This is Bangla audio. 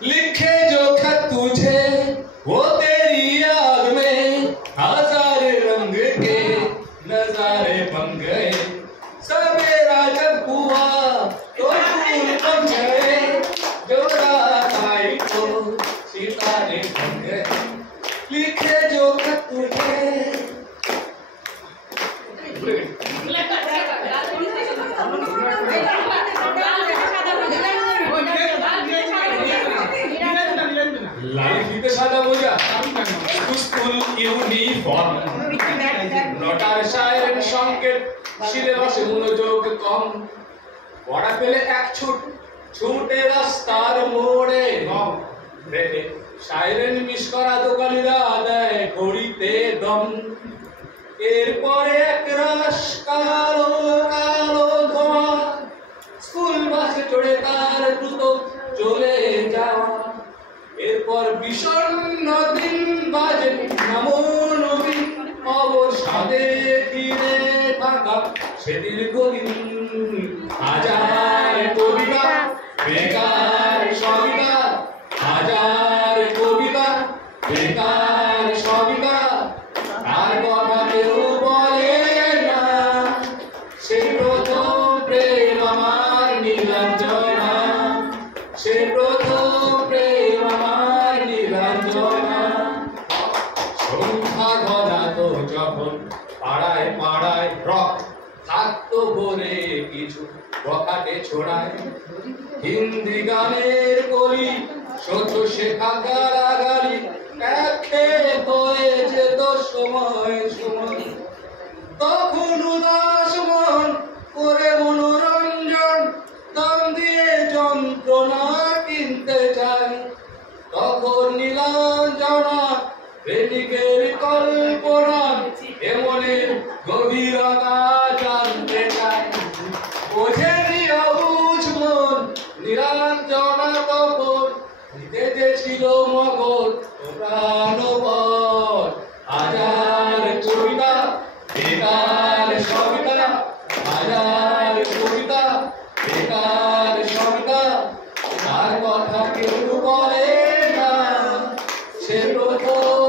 लिखे जो खत तुझे वो तेरी याद में हजार रंग के नजारे बन गए। सवेरा जब हुआ तो फूल बन गए, जो रात आई तो सितारे बन गए। लिखे जो खत तुझे লাইফ দিতে সাদা মোজা, স্কুল ইউনিফর্ম, নটার সাইরেন সংকেত, সিলেবাসে মনোযোগ কম। পড়া পেলে এক ছুটে রাস্তার মোড়ে, রেখে সাইরেন মিস করা দোকানিরা দেয় ঘড়িতে দম। এরপরে এক রাশ কালো কালো ধোঁয়া, স্কুল বাসে চড়ে তার দ্রুত চলে যাওয়া। এরপর বিষণ্ণ দিন বাজে নমো নবীন, অবসাদে ফিরে থাকা সে দীর্ঘদিন। হাজার কবিতা বেকার সবিতা, হাজার কবিতা বেকার সবিতা, তার কথা কেউ বলে না। সে প্রথম প্রেম আমার নীলাঞ্জনা, সে প্রথম প্রেম আমার নীলাঞ্জনা। সংখ্যা ঘনাতো যখন পাড়ায় পাড়ায় রক থাকতো ভরে কিছু বখাটে ছোড়ায়। হিন্দি গানের কলি শোধ শেখা গালাগালি একঘেয়ে হয়ে যেত সময় সময়। তখন উদাস মন করে মনোরঞ্জন দাম দিয়ে যন্ত্রণা কিনতে চায়। তখন নীলাঞ্জনা প্রেমিকের কল্পনা এমনের গভীরতা জানতে চায়। বোঝেনি অবুঝ মন নীলাঞ্জনা তখন দিতে যে ছিল মগজ প্রাণবল। হাজার কবিতা বেকার সবিতা, হাজার কবিতা বেকার সবিতা, তার কথা কেউ বলে না। সে প্রথম